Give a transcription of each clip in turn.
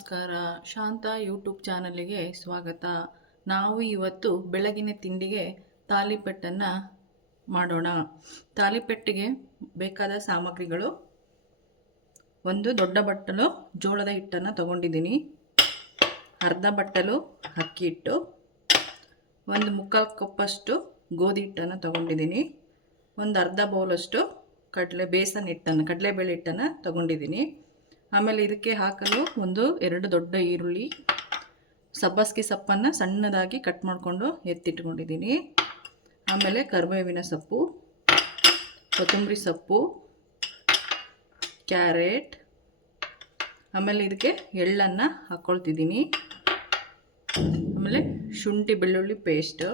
ನಮಸ್ಕಾರ. ಶಾಂತ ಯೂಟ್ಯೂಬ್ ಚಾನಲಿಗೆ ಸ್ವಾಗತ. ನಾವು ಇವತ್ತು ಬೆಳಗಿನ ತಿಂಡಿಗೆ ತಾಲಿಪೆಟ್ಟನ್ನು ಮಾಡೋಣ. ತಾಲಿಪೆಟ್ಟಿಗೆ ಬೇಕಾದ ಸಾಮಗ್ರಿಗಳು: ಒಂದು ದೊಡ್ಡ ಬಟ್ಟಲು ಜೋಳದ ಹಿಟ್ಟನ್ನು ತಗೊಂಡಿದ್ದೀನಿ, ಅರ್ಧ ಬಟ್ಟಲು ಅಕ್ಕಿ ಹಿಟ್ಟು, ಒಂದು ಮುಕ್ಕಾಲು ಕಪ್ಪಷ್ಟು ಗೋಧಿ ಹಿಟ್ಟನ್ನು ತಗೊಂಡಿದ್ದೀನಿ, ಒಂದು ಅರ್ಧ ಬೌಲಷ್ಟು ಕಡಲೆಬೇಳೆ ಹಿಟ್ಟನ್ನು ತಗೊಂಡಿದ್ದೀನಿ. ಆಮೇಲೆ ಇದಕ್ಕೆ ಹಾಕಲು ಎರಡು ದೊಡ್ಡ ಈರುಳ್ಳಿ, ಸಬ್ಬಸಿಗೆ ಸೊಪ್ಪನ್ನು ಸಣ್ಣದಾಗಿ ಕಟ್ ಮಾಡಿಕೊಂಡು ಎತ್ತಿಟ್ಕೊಂಡಿದ್ದೀನಿ. ಆಮೇಲೆ ಕರಿಬೇವಿನ ಸೊಪ್ಪು, ಕೊತ್ತಂಬರಿ ಸೊಪ್ಪು, ಕ್ಯಾರೆಟ್, ಆಮೇಲೆ ಇದಕ್ಕೆ ಎಳ್ಳನ್ನು ಹಾಕ್ಕೊಳ್ತಿದ್ದೀನಿ. ಆಮೇಲೆ ಶುಂಠಿ ಬೆಳ್ಳುಳ್ಳಿ ಪೇಸ್ಟ್,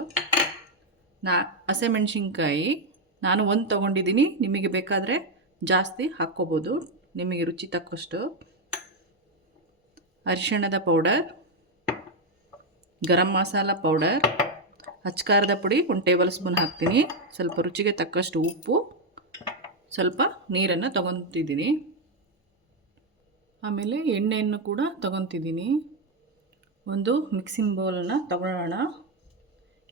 ಹಸಿಮೆಣಸಿನ್ಕಾಯಿ ನಾನು ಒಂದು ತೊಗೊಂಡಿದ್ದೀನಿ, ನಿಮಗೆ ಬೇಕಾದರೆ ಜಾಸ್ತಿ ಹಾಕ್ಕೋಬೋದು, ನಿಮಗೆ ರುಚಿ ತಕ್ಕಷ್ಟು. ಅರಿಶಿಣದ ಪೌಡರ್, ಗರಂ ಮಸಾಲ ಪೌಡರ್, ಅಚ್ಕಾರದ ಪುಡಿ 1 ಟೇಬಲ್ ಸ್ಪೂನ್ ಹಾಕ್ತೀನಿ, ಸ್ವಲ್ಪ ರುಚಿಗೆ ತಕ್ಕಷ್ಟು ಉಪ್ಪು, ಸ್ವಲ್ಪ ನೀರನ್ನು ತಗೊತಿದ್ದೀನಿ. ಆಮೇಲೆ ಎಣ್ಣೆಯನ್ನು ಕೂಡ ತಗೊತಿದ್ದೀನಿ. ಒಂದು ಮಿಕ್ಸಿಂಗ್ ಬೌಲನ್ನು ತಗೊಳ್ಳೋಣ.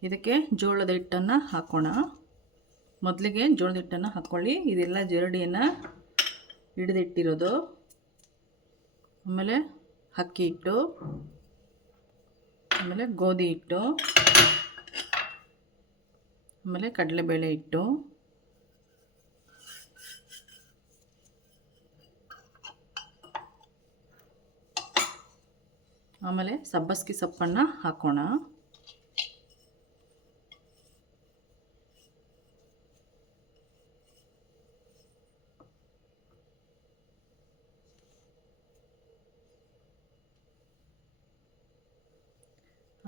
ಇದಕ್ಕೆ ಜೋಳದ ಹಿಟ್ಟನ್ನು ಹಾಕೋಣ. ಮೊದಲಿಗೆ ಜೋಳದ ಹಿಟ್ಟನ್ನು ಹಾಕ್ಕೊಳ್ಳಿ. ಇದೆಲ್ಲ ಜರಡಿಯನ್ನು ಹಿಡಿದಿಟ್ಟಿರೋದು. ಆಮೇಲೆ ಅಕ್ಕಿ ಹಿಟ್ಟು, ಆಮೇಲೆ ಗೋಧಿ ಹಿಟ್ಟು, ಆಮೇಲೆ ಕಡಲೆಬೇಳೆ ಹಿಟ್ಟು, ಆಮೇಲೆ ಸಬ್ಬಸಿಗೆ ಸೊಪ್ಪನ್ನು ಹಾಕೋಣ.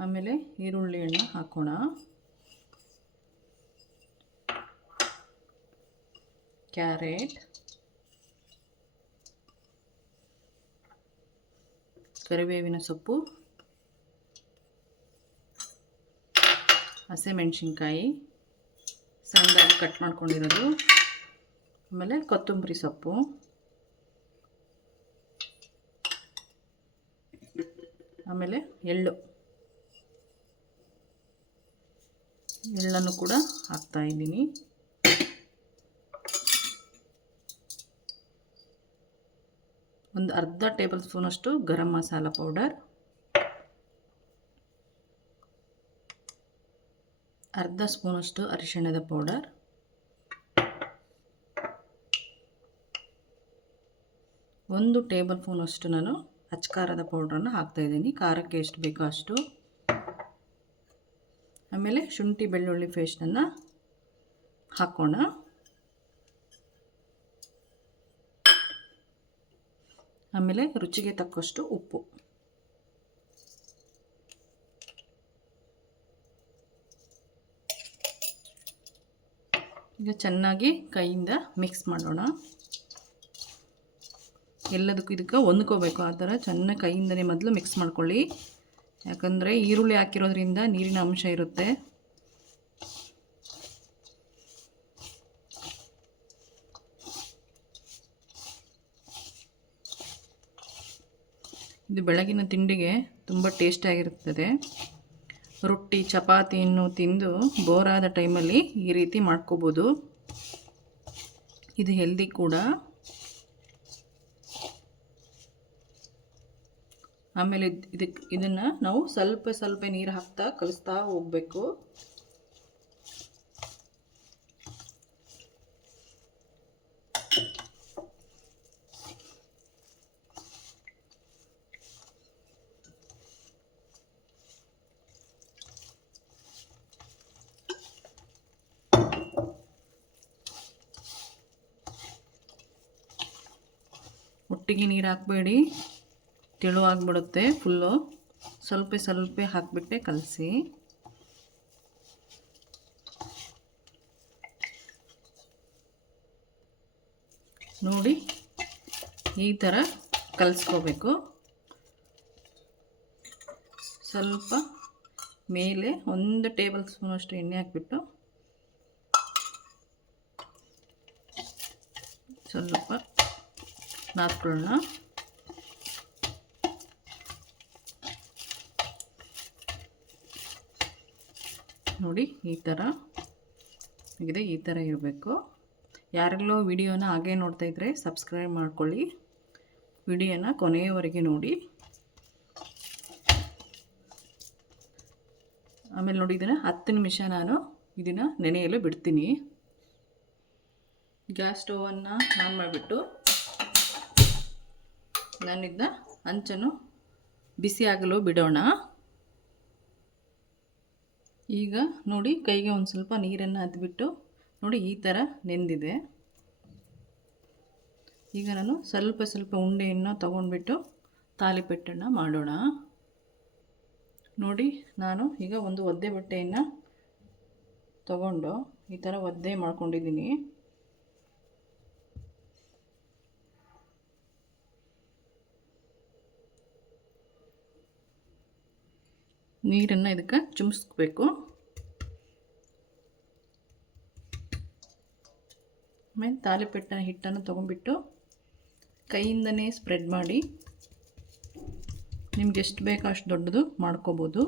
ಆಮೇಲೆ ಈರುಳ್ಳಿಯನ್ನು ಹಾಕೋಣ. ಕ್ಯಾರೆಟ್, ಕರಿಬೇವಿನ ಸೊಪ್ಪು, ಹಸಿಮೆಣಸಿನ್ಕಾಯಿ ಸಣ್ಣದಾಗಿ ಕಟ್ ಮಾಡ್ಕೊಂಡಿರೋದು, ಆಮೇಲೆ ಕೊತ್ತಂಬರಿ ಸೊಪ್ಪು, ಆಮೇಲೆ ಎಳ್ಳನ್ನು ಕೂಡ ಹಾಕ್ತಾ ಇದ್ದೀನಿ. ಒಂದು ಅರ್ಧ ಟೇಬಲ್ ಸ್ಪೂನಷ್ಟು ಗರಂ ಮಸಾಲ ಪೌಡರ್, ಅರ್ಧ ಸ್ಪೂನಷ್ಟು ಅರಿಶಿಣದ ಪೌಡರ್, ಒಂದು ಟೇಬಲ್ ಸ್ಪೂನಷ್ಟು ನಾನು ಅಚ್ಕಾರದ ಪೌಡ್ರನ್ನು ಹಾಕ್ತಾಯಿದ್ದೀನಿ, ಖಾರಕ್ಕೆ ಎಷ್ಟು ಬೇಕೋ ಅಷ್ಟು. ಆಮೇಲೆ ಶುಂಠಿ ಬೆಳ್ಳುಳ್ಳಿ ಪೇಸ್ಟನ್ನು ಹಾಕೋಣ. ಆಮೇಲೆ ರುಚಿಗೆ ತಕ್ಕಷ್ಟು ಉಪ್ಪು. ಈಗ ಚೆನ್ನಾಗಿ ಕೈಯಿಂದ ಮಿಕ್ಸ್ ಮಾಡೋಣ. ಎಲ್ಲದಕ್ಕೂ ಇದಕ್ಕೆ ಹೊಂದ್ಕೋಬೇಕು, ಆ ಥರ ಚೆನ್ನಾಗಿ ಕೈಯಿಂದನೇ ಮೊದಲು ಮಿಕ್ಸ್ ಮಾಡ್ಕೊಳ್ಳಿ. ಯಾಕಂದರೆ ಈರುಳ್ಳಿ ಹಾಕಿರೋದ್ರಿಂದ ನೀರಿನ ಅಂಶ ಇರುತ್ತೆ. ಇದು ಬೆಳಗಿನ ತಿಂಡಿಗೆ ತುಂಬ ಟೇಸ್ಟಿಯಾಗಿರುತ್ತದೆ. ರೊಟ್ಟಿ ಚಪಾತಿಯನ್ನು ತಿಂದು ಬೋರಾದ ಟೈಮಲ್ಲಿ ಈ ರೀತಿ ಮಾಡ್ಕೋಬೋದು. ಇದು ಹೆಲ್ದಿ ಕೂಡ. ಆಮೇಲೆ ಇದನ್ನು ನಾವು ಸ್ವಲ್ಪ ನೀರು ಹಾಕ್ತಾ ಕಲಿಸ್ತಾ ಹೋಗಬೇಕು. ಒಟ್ಟಿಗೆ ನೀರು ಹಾಕಬೇಡಿ, ತೆಳುವಾಗಿಬಿಡುತ್ತೆ. ಫುಲ್ಲು ಸ್ವಲ್ಪ ಹಾಕಿಬಿಟ್ಟೆ ಕಲಸಿ. ನೋಡಿ ಈ ಥರ ಕಲಿಸ್ಕೋಬೇಕು. ಸ್ವಲ್ಪ ಮೇಲೆ 1 ಟೇಬಲ್ ಸ್ಪೂನಷ್ಟು ಎಣ್ಣೆ ಹಾಕಿಬಿಟ್ಟು ಸ್ವಲ್ಪ ನಾದ್ಕೊಳ್ಳೋಣ. ನೋಡಿ ಈ ಥರ ಇದೆ, ಈ ಥರ ಇರಬೇಕು. ಯಾರೆಲ್ಲೋ ವಿಡಿಯೋನ ಹಾಗೆ ನೋಡ್ತಾ ಇದ್ದರೆ ಸಬ್ಸ್ಕ್ರೈಬ್ ಮಾಡ್ಕೊಳ್ಳಿ, ವಿಡಿಯೋನ ಕೊನೆಯವರೆಗೆ ನೋಡಿ. ಆಮೇಲೆ ನೋಡಿ ಇದನ್ನು 10 ನಿಮಿಷ ನಾನು ಇದನ್ನು ನೆನೆಯಲು ಬಿಡ್ತೀನಿ. ಗ್ಯಾಸ್ ಸ್ಟವನ್ನು ಆನ್ ಮಾಡಿಬಿಟ್ಟು ನಾನು ಇದನ್ನ ಹಂಚನ್ನು ಬಿಸಿ ಆಗಲು ಬಿಡೋಣ. ಈಗ ನೋಡಿ ಕೈಗೆ ಒಂದು ಸ್ವಲ್ಪ ನೀರನ್ನು ಹದ್ಬಿಟ್ಟು ನೋಡಿ ಈ ಥರ ನೆಂದಿದೆ. ಈಗ ನಾನು ಸ್ವಲ್ಪ ಸ್ವಲ್ಪ ಉಂಡೆಯನ್ನು ತಗೊಂಡ್ಬಿಟ್ಟು ತಾಲಿಪೆಟ್ಟನ್ನು ಮಾಡೋಣ. ನೋಡಿ ನಾನು ಈಗ ಒಂದು ಒದ್ದೆ ಬಟ್ಟೆಯನ್ನು ತಗೊಂಡು ಈ ಥರ ಒದ್ದೆ ಮಾಡ್ಕೊಂಡಿದ್ದೀನಿ. ನೀರನ್ನು ಇದಕ್ಕೆ ಚುಮ್ಸ್ಬೇಕು. ಆಮೇಲೆ ತಾಲಿಪೆಟ್ಟಿನ ಹಿಟ್ಟನ್ನು ತೊಗೊಂಡ್ಬಿಟ್ಟು ಕೈಯಿಂದನೇ ಸ್ಪ್ರೆಡ್ ಮಾಡಿ ನಿಮ್ಗೆ ಎಷ್ಟು ಬೇಕೋ ಅಷ್ಟು ದೊಡ್ಡದು ಮಾಡ್ಕೋಬೋದು.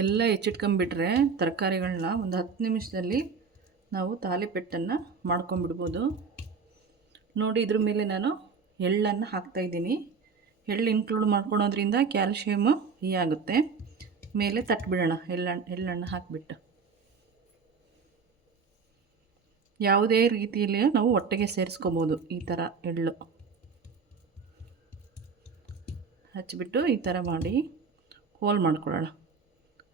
ಎಲ್ಲ ಹೆಚ್ಚಿಟ್ಕೊಂಬಿಟ್ರೆ ತರಕಾರಿಗಳನ್ನ ಒಂದು 10 ನಿಮಿಷದಲ್ಲಿ ನಾವು ತಾಲಿಪೆಟ್ಟನ್ನು ಮಾಡ್ಕೊಂಬಿಡ್ಬೋದು. ನೋಡಿ ಇದ್ರ ಮೇಲೆ ನಾನು ಎಳ್ಳನ್ನು ಹಾಕ್ತಾಯಿದ್ದೀನಿ. ಎಳ್ಳು ಇನ್ಕ್ಲೂಡ್ ಮಾಡ್ಕೊಳೋದ್ರಿಂದ ಕ್ಯಾಲ್ಶಿಯಮು ಆಗುತ್ತೆ. ಮೇಲೆ ತಟ್ಬಿಡೋಣ ಎಳ್ಳನ್ನು ಹಾಕಿಬಿಟ್ಟು. ಯಾವುದೇ ರೀತಿಯಲ್ಲಿ ನಾವು ಒಟ್ಟಿಗೆ ಸೇರಿಸ್ಕೋಬೋದು. ಈ ಥರ ಎಳ್ಳು ಹಚ್ಚಿಬಿಟ್ಟು ಈ ಥರ ಮಾಡಿ ಹೋಲ್ ಮಾಡ್ಕೊಳ್ಳೋಣ,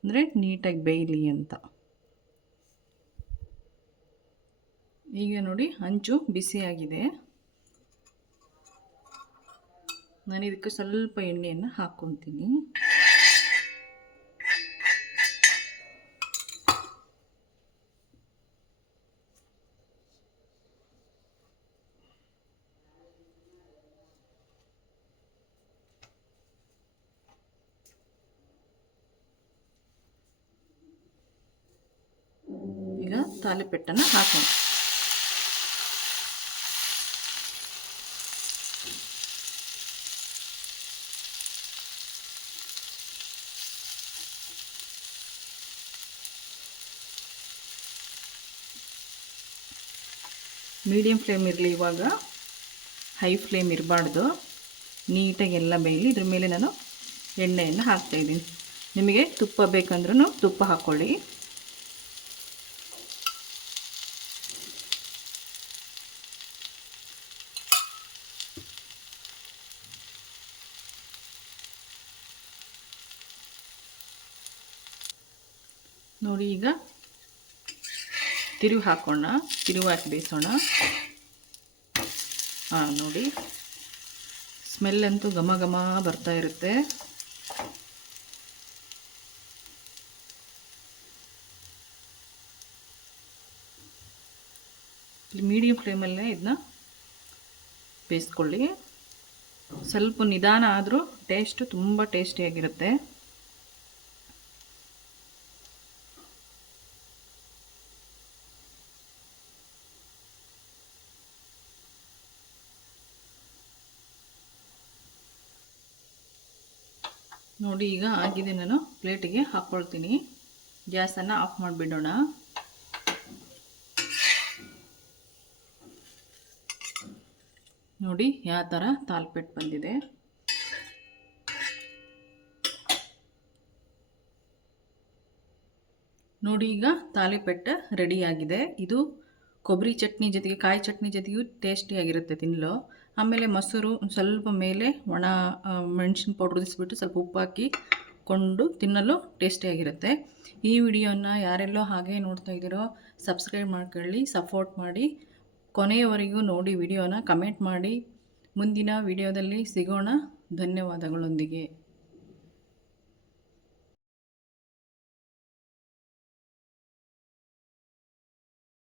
ಅಂದರೆ ನೀಟಾಗಿ ಬೇಯಲಿ ಅಂತ. ಈಗ ನೋಡಿ ಹಂಚು ಬಿಸಿಯಾಗಿದೆ. ನಾನು ಇದಕ್ಕೆ ಸ್ವಲ್ಪ ಎಣ್ಣೆಯನ್ನು ಹಾಕ್ಕೊತೀನಿ. ಈಗ ತಾಲಿಪೆಟ್ಟನ್ನು ಹಾಕೋಣ. ಮೀಡಿಯಮ್ ಫ್ಲೇಮ್ ಇರಲಿ, ಇವಾಗ ಹೈ ಫ್ಲೇಮ್ ಇರಬಾರ್ದು. ನೀಟಾಗಿ ಎಲ್ಲ ಬೇಯಲಿ. ಇದ್ರ ಮೇಲೆ ನಾನು ಎಣ್ಣೆಯನ್ನು ಹಾಕ್ತಾಯಿದ್ದೀನಿ. ನಿಮಗೆ ತುಪ್ಪ ಬೇಕಂದ್ರೂ ತುಪ್ಪ ಹಾಕ್ಕೊಳ್ಳಿ. ನೋಡಿ ಈಗ ತಿರುವು ಹಾಕೋಣ, ತಿರುವು ಹಾಕಿ ಬೇಯಿಸೋಣ. ನೋಡಿ ಸ್ಮೆಲ್ ಅಂತೂ ಘಮ ಘಮ ಬರ್ತಾ ಇರುತ್ತೆ. ಮೀಡಿಯಂ ಫ್ಲೇಮಲ್ಲೇ ಇದನ್ನ ಬೇಯಿಸ್ಕೊಳ್ಳಿ. ಸ್ವಲ್ಪ ನಿಧಾನ ಆದರೂ ಟೇಸ್ಟು ತುಂಬ ಟೇಸ್ಟಿಯಾಗಿರುತ್ತೆ. ನೋಡಿ ಈಗ ಆಗಿದೆ, ನಾನು ಪ್ಲೇಟಿಗೆ ಹಾಕ್ಕೊಳ್ತೀನಿ. ಗ್ಯಾಸನ್ನು ಆಫ್ ಮಾಡಿಬಿಡೋಣ. ನೋಡಿ ಯಾವ ಥರ ತಾಲಿಪೆಟ್ಟು ಬಂದಿದೆ. ನೋಡಿ ಈಗ ತಾಲಿಪೆಟ್ಟು ರೆಡಿಯಾಗಿದೆ. ಇದು ಕೊಬ್ಬರಿ ಚಟ್ನಿ ಜೊತೆಗೆ, ಕಾಯಿ ಚಟ್ನಿ ಜೊತೆಗೂ ಟೇಸ್ಟಿಯಾಗಿರುತ್ತೆ ತಿನ್ನಲು. ಆಮೇಲೆ ಮೊಸರು ಸ್ವಲ್ಪ ಮೇಲೆ ಒಣ ಮೆಣಸಿನ ಪೌಡ್ರ್ ಉದಿಸ್ಬಿಟ್ಟು ಸ್ವಲ್ಪ ಉಪ್ಪು ಹಾಕಿಕೊಂಡು ತಿನ್ನಲು ಟೇಸ್ಟಿಯಾಗಿರುತ್ತೆ. ಈ ವಿಡಿಯೋನ ಯಾರೆಲ್ಲೋ ಹಾಗೆ ನೋಡ್ತಾ ಇದ್ದೀರೋ ಸಬ್ಸ್ಕ್ರೈಬ್ ಮಾಡ್ಕೊಳ್ಳಿ, ಸಪೋರ್ಟ್ ಮಾಡಿ. ಕೊನೆಯವರೆಗೂ ನೋಡಿ ವಿಡಿಯೋನ ಕಮೆಂಟ್ ಮಾಡಿ. ಮುಂದಿನ ವಿಡಿಯೋದಲ್ಲಿ ಸಿಗೋಣ. ಧನ್ಯವಾದಗಳೊಂದಿಗೆ.